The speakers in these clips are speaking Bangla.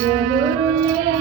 জগরুলে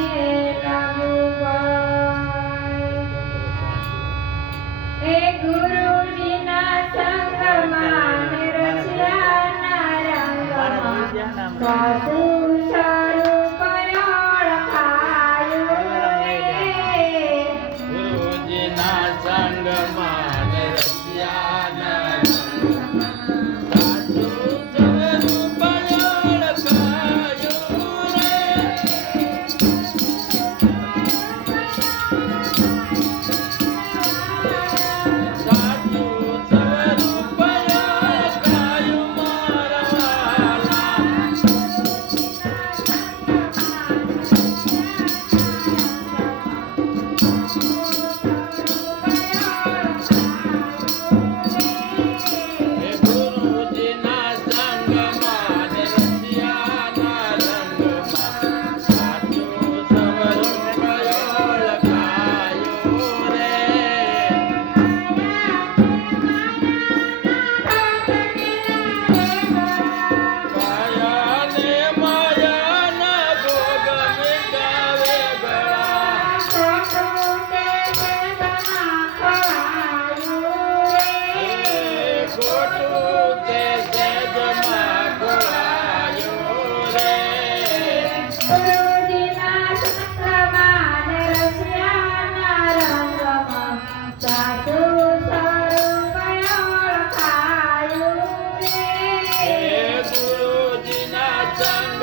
done.